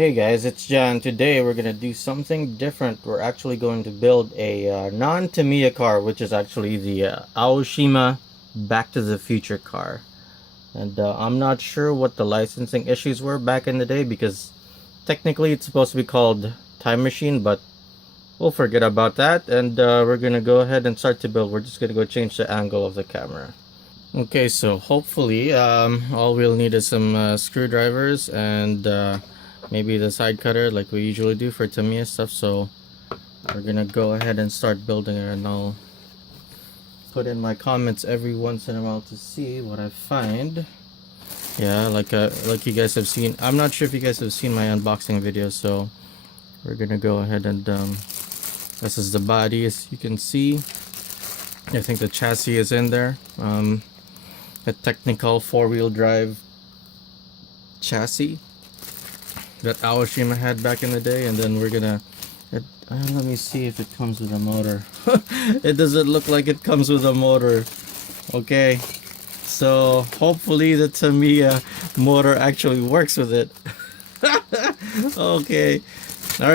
Hey guys, it's John. Today we're gonna do something different. We're actually going to build a non-Tamiya car, which is actually the Aoshima Back to the Future car. And I'm not sure what the licensing issues were back in the day because technically it's supposed to be called Time Machine, but we'll forget about that. And we're gonna go ahead and start to build. We're just gonna go change the angle of the camera. Okay, so hopefully all we'll need is some screwdrivers and maybe the side cutter like we usually do for Tamiya stuff. So we're gonna go ahead and start building it, and I'll put in my comments every once in a while to see what I find. Yeah, like you guys have seen. I'm not sure if you guys have seen my unboxing video, so we're gonna go ahead and this is the body, as you can see. I think the chassis is in there. A technical four-wheel drive chassis that Aoshima had back in the day, and then we're gonna let me see if it comes with a motor. It doesn't look like it comes with a motor. Okay, so hopefully the Tamiya motor actually works with it. Okay, all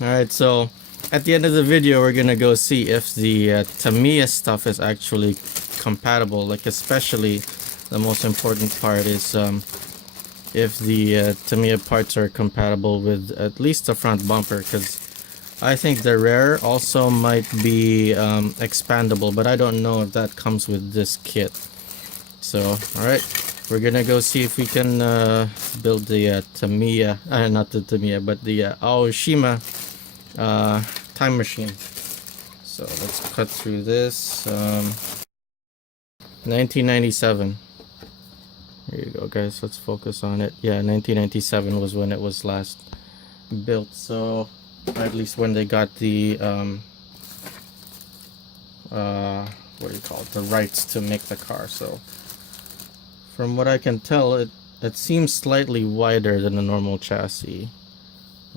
right, so at the end of the video we're gonna go see if the Tamiya stuff is actually compatible, like especially the most important part is if the Tamiya parts are compatible with at least the front bumper, because I think the rear also might be expandable, but I don't know if that comes with this kit. So alright, we're gonna go see if we can build the Tamiya, not the Tamiya, but the Aoshima time machine. So let's cut through this. 1997. Here you go, guys. Let's focus on it. Yeah, 1997 was when it was last built. So, or at least when they got the what do you call it? The rights to make the car. So, from what I can tell, it seems slightly wider than a normal chassis.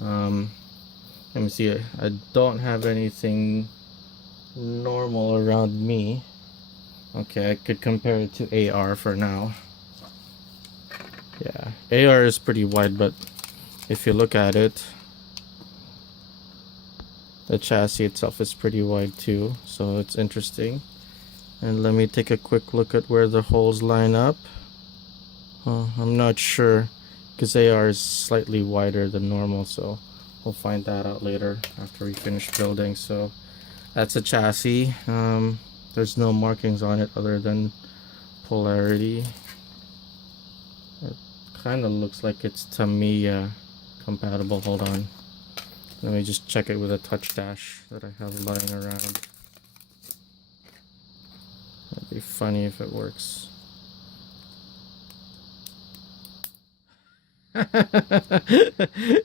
Let me see. I don't have anything normal around me. Okay, I could compare it to AR for now. Yeah, AR is pretty wide, but if you look at it, the chassis itself is pretty wide too, so it's interesting. And let me take a quick look at where the holes line up. I'm not sure, because AR is slightly wider than normal, so we'll find that out later after we finish building. So that's a chassis. There's no markings on it other than polarity. It kind of looks like it's Tamiya compatible. Hold on. Let me just check it with a touch dash that I have lying around. That'd be funny if it works.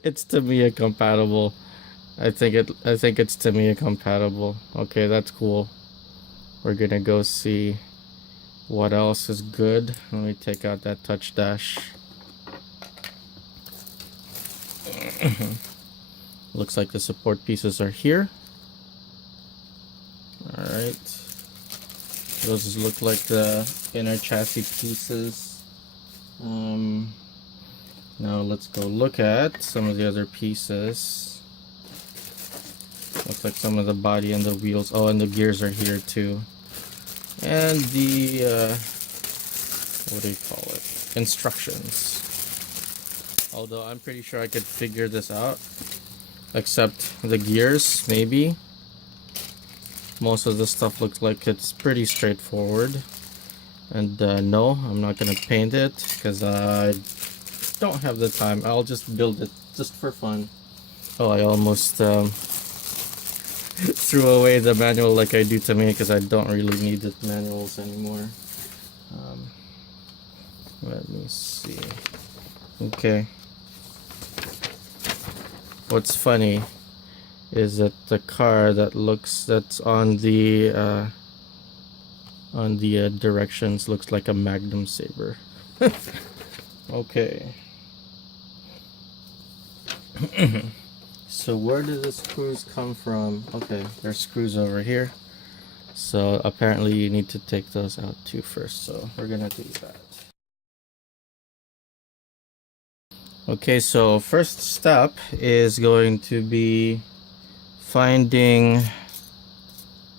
It's Tamiya compatible. I think it's Tamiya compatible. Okay, that's cool. We're gonna go see what else is good. Let me take out that touch dash. Looks like the support pieces are here. Alright. Those look like the inner chassis pieces. Now let's go look at some of the other pieces. Looks like some of the body and the wheels. Oh, and the gears are here too. And the what do you call it? Instructions. Although I'm pretty sure I could figure this out, except the gears, maybe. Most of the stuff looks like it's pretty straightforward. And no, I'm not gonna paint it because I don't have the time. I'll just build it just for fun. Oh, I almost threw away the manual like I do to me, because I don't really need the manuals anymore. Let me see. Okay. What's funny is that the car that's on the directions looks like a Magnum Saber. Okay. So where do the screws come from? Okay, there's screws over here. So apparently you need to take those out too first. So we're gonna do that. Okay, so first step is going to be finding,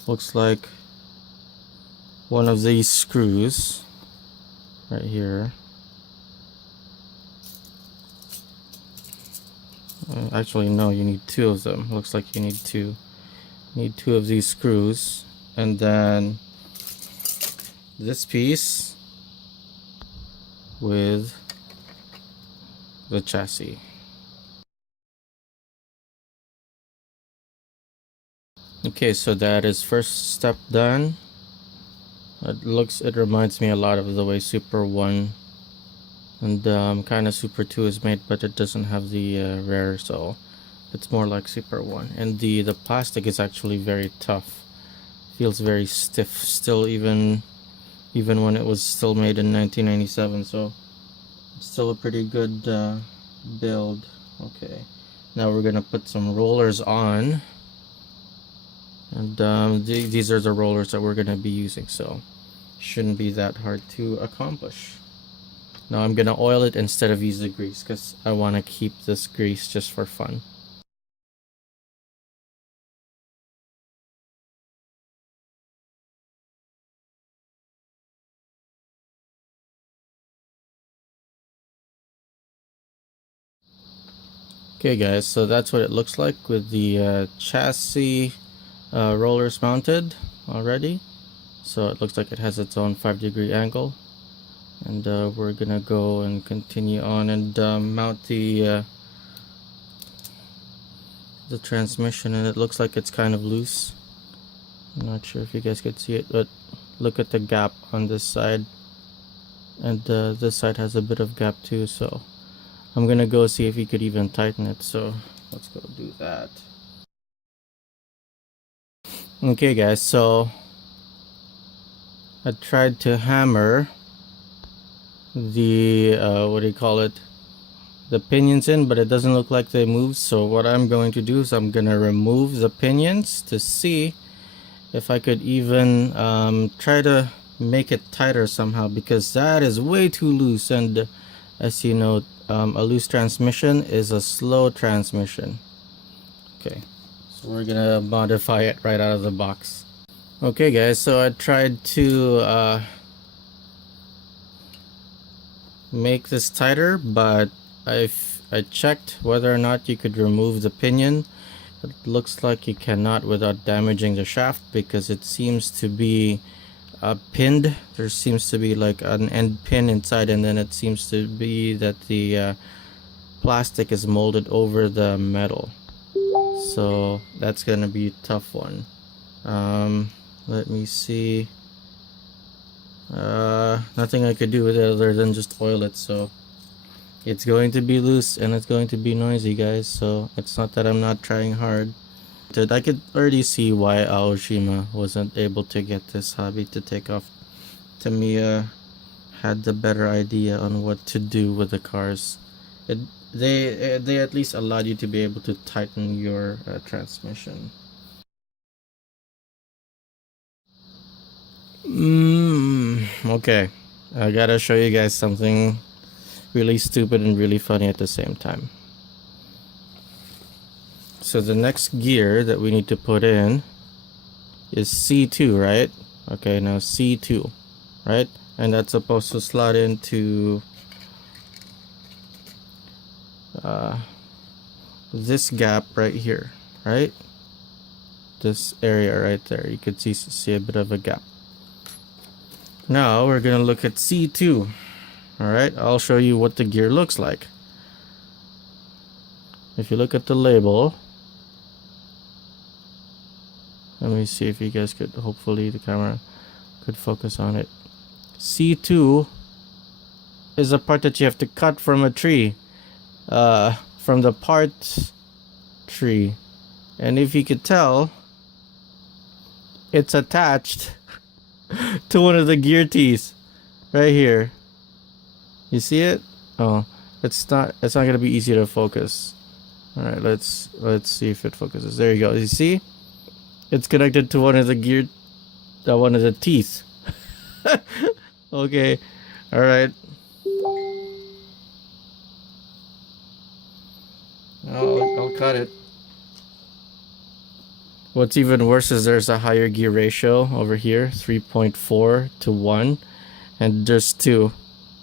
looks like one of these screws right here. Actually, no, you need two of them. Looks like you need two. Need two of these screws, and then this piece with the chassis. Okay, so that is first step done. It reminds me a lot of the way Super 1 and kind of Super 2 is made, but it doesn't have the rare, so it's more like Super 1. And the plastic is actually very tough. Feels very stiff still, even when it was still made in 1997, so it's still a pretty good build. Okay, now we're gonna put some rollers on, and these are the rollers that we're gonna be using, so shouldn't be that hard to accomplish. Now I'm gonna oil it instead of use the grease because I want to keep this grease just for fun. Okay guys, so that's what it looks like with the chassis rollers mounted already. So it looks like it has its own 5-degree angle, and we're gonna go and continue on and mount the transmission, and it looks like it's kind of loose. I'm not sure if you guys could see it, but look at the gap on this side, and this side has a bit of gap too, so I'm gonna go see if you could even tighten it, so let's go do that. Okay guys, so I tried to hammer the what do you call it, the pinions in, but it doesn't look like they move. So what I'm going to do is I'm gonna remove the pinions to see if I could even try to make it tighter somehow, because that is way too loose, and as you know, a loose transmission is a slow transmission. Okay, so we're gonna modify it right out of the box. Okay guys, so I tried to make this tighter, but I checked whether or not you could remove the pinion. It looks like you cannot without damaging the shaft, because it seems to be pinned. There seems to be like an end pin inside, and then it seems to be that the plastic is molded over the metal, so that's gonna be a tough one. Let me see. Nothing I could do with it other than just oil it, so it's going to be loose and it's going to be noisy guys, so it's not that I'm not trying hard. I could already see why Aoshima wasn't able to get this hobby to take off. Tamiya had the better idea on what to do with the cars. They at least allowed you to be able to tighten your transmission. Okay, I gotta show you guys something really stupid and really funny at the same time. So the next gear that we need to put in is C2, right? Okay, now C2, right? And that's supposed to slot into this gap right here, right? This area right there, you could see a bit of a gap. Now we're gonna look at C2. All right, I'll show you what the gear looks like. If you look at the label, let me see if you guys could, hopefully the camera could focus on it. C2 is a part that you have to cut from a tree, from the parts tree, and if you could tell, it's attached to one of the gear teeth right here. You see it? Oh, it's not gonna be easy to focus. All right, let's see if it focuses. There you go. You see, it's connected to one of the gear, one of the teeth. Okay, all right. I'll cut it. What's even worse is there's a higher gear ratio over here, 3.4 to 1, and there's 2.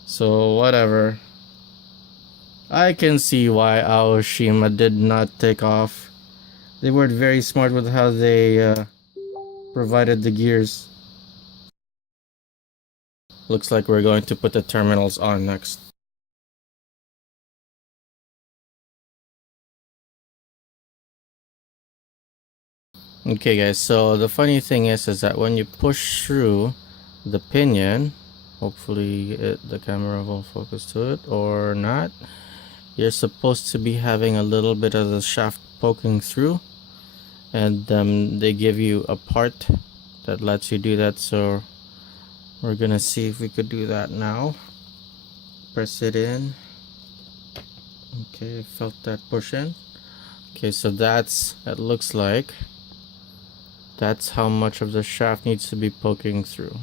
So whatever. I can see why Aoshima did not take off. They were very smart with how they provided the gears. Looks like we're going to put the terminals on next. Okay guys, so the funny thing is that when you push through the pinion, hopefully the camera will focus to it or not, you're supposed to be having a little bit of the shaft poking through, and they give you a part that lets you do that. So we're gonna see if we could do that now. Press it in. Okay, felt that push in. Okay, so it looks like that's how much of the shaft needs to be poking through.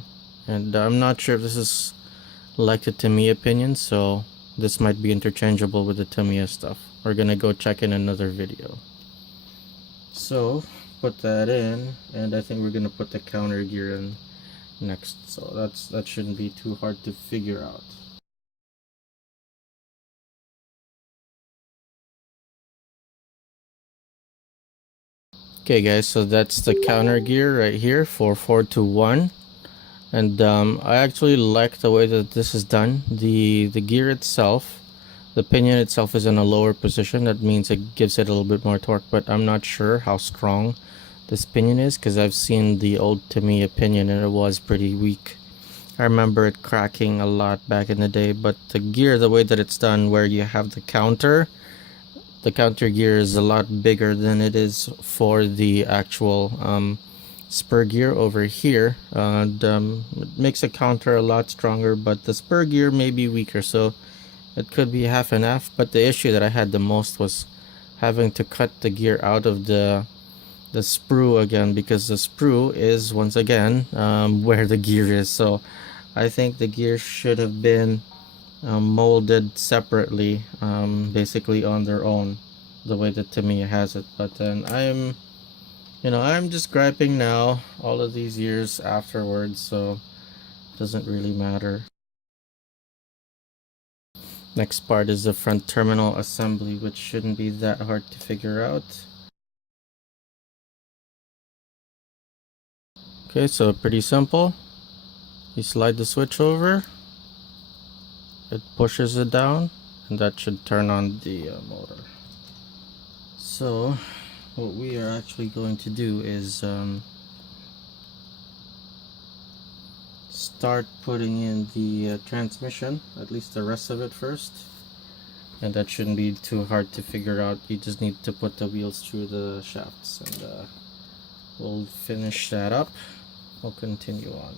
And I'm not sure if this is like the Tamiya pinion, so this might be interchangeable with the Tamiya stuff. We're gonna go check in another video. So put that in, and I think we're gonna put the counter gear in next. So that shouldn't be too hard to figure out. Okay guys, so that's the counter gear right here for 4 to 1, and I actually like the way that this is done. The gear itself, the pinion itself, is in a lower position. That means it gives it a little bit more torque, but I'm not sure how strong this pinion is because I've seen the old Tamiya pinion and it was pretty weak. I remember it cracking a lot back in the day, but the gear, the way that it's done, where you have the counter gear is a lot bigger than it is for the actual spur gear over here, and it makes the counter a lot stronger, but the spur gear may be weaker, so it could be half and half. But the issue that I had the most was having to cut the gear out of the sprue again, because the sprue is once again where the gear is. So I think the gear should have been molded separately, basically on their own, the way that Tamiya has it. But then I'm just griping now all of these years afterwards, so it doesn't really matter. Next part is the front terminal assembly, which shouldn't be that hard to figure out. Okay, so pretty simple. You slide the switch over, it pushes it down, and that should turn on the motor. So what we are actually going to do is start putting in the transmission, at least the rest of it first, and that shouldn't be too hard to figure out. You just need to put the wheels through the shafts, and we'll finish that up. We'll continue on.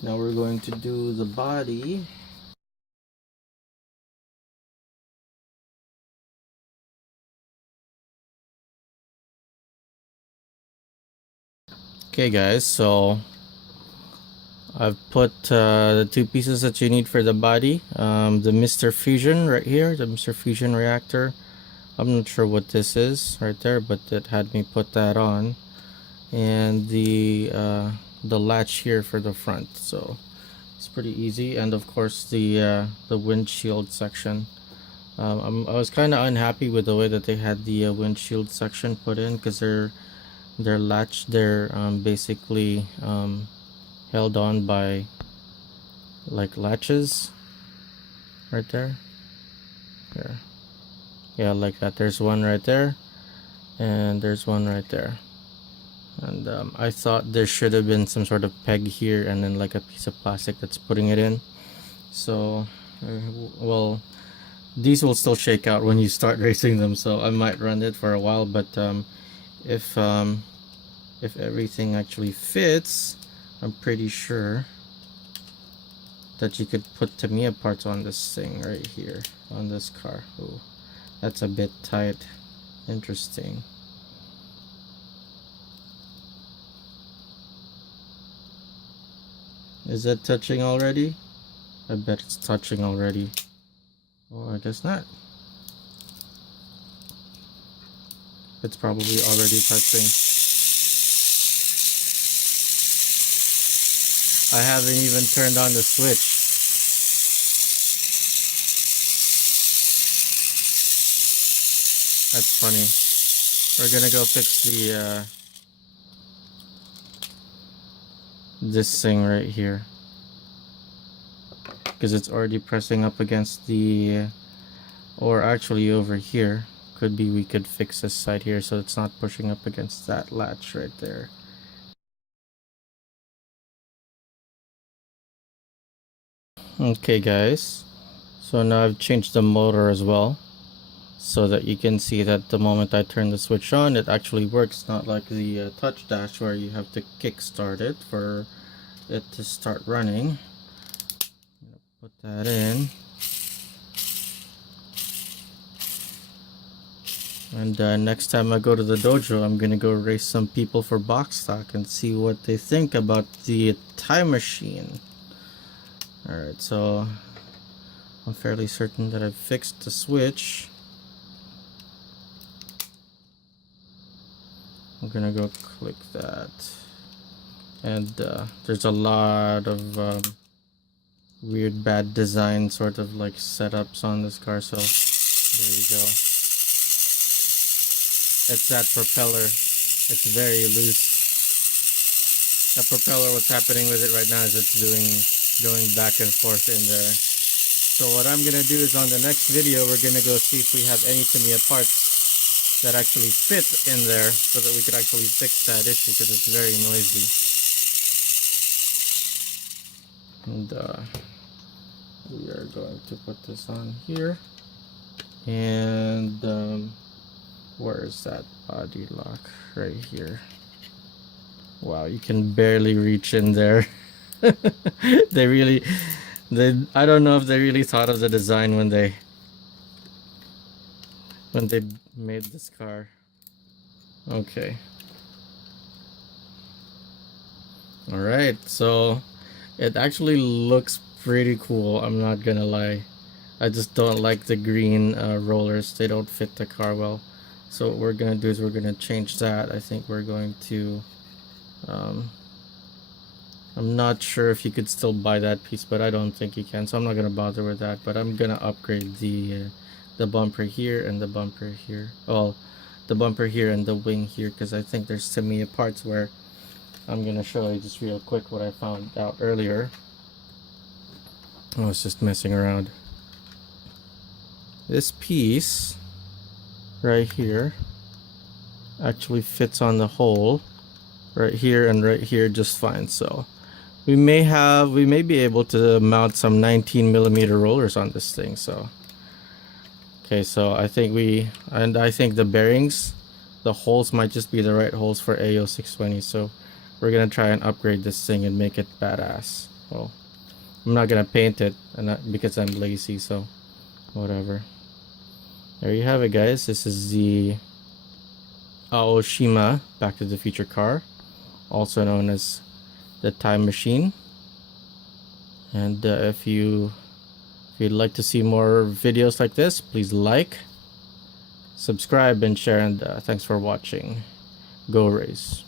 Now we're going to do the body. Okay guys, so I've put the two pieces that you need for the body. The Mr. Fusion right here, the Mr. Fusion reactor. I'm not sure what this is right there, but it had me put that on. And the latch here for the front. So it's pretty easy. And of course the windshield section. I was kind of unhappy with the way that they had the windshield section put in, because they're basically held on by like latches right there. Here, yeah, like that. There's one right there, and there's one right there. And I thought there should have been some sort of peg here, and then like a piece of plastic that's putting it in. So well, these will still shake out when you start racing them, so I might run it for a while. But if everything actually fits, I'm pretty sure that you could put Tamiya parts on this thing right here, on this car. Oh, that's a bit tight. Interesting. Is that touching already? I bet it's touching already. Oh, I guess not. It's probably already touching. I haven't even turned on the switch. That's funny. We're gonna go fix the this thing right here, because it's already pressing up against the, or actually over here. Could be we could fix this side here so it's not pushing up against that latch right there. Okay guys, so now I've changed the motor as well, so that you can see that the moment I turn the switch on, it actually works, not like the touch dash where you have to kick start it for it to start running. Put that in, and next time I go to the dojo, I'm gonna go race some people for box stock and see what they think about the time machine. Alright, so I'm fairly certain that I've fixed the switch. I'm gonna go click that, and there's a lot of weird bad design sort of like setups on this car, so there you go. It's that propeller, it's very loose. The propeller, what's happening with it right now is it's going back and forth in there. So what I'm gonna do is on the next video, we're gonna go see if we have any Tamiya parts that actually fit in there so that we could actually fix that issue, because it's very noisy. And we are going to put this on here, and where is that body lock? Right here. Wow, you can barely reach in there. I don't know if they really thought of the design when they made this car. Okay. All right, so it actually looks pretty cool, I'm not gonna lie. I just don't like the green rollers. They don't fit the car well. So what we're gonna do is we're gonna change that. I think we're going to I'm not sure if you could still buy that piece, but I don't think you can, so I'm not gonna bother with that. But I'm gonna upgrade the bumper here and the bumper here. Well, the bumper here and the wing here, because I think there's Tamiya parts where I'm gonna show you just real quick what I found out earlier. I was just messing around. This piece right here actually fits on the hole right here and right here just fine. So we may be able to mount some 19mm rollers on this thing. So okay, so I think the bearings, the holes might just be the right holes for AO 620. So we're gonna try and upgrade this thing and make it badass. Well, I'm not gonna paint it, because I'm lazy, so whatever. There you have it, guys. This is the Aoshima Back to the Future car, also known as the time machine. And if you'd like to see more videos like this, please like, subscribe, and share. And thanks for watching. Go race.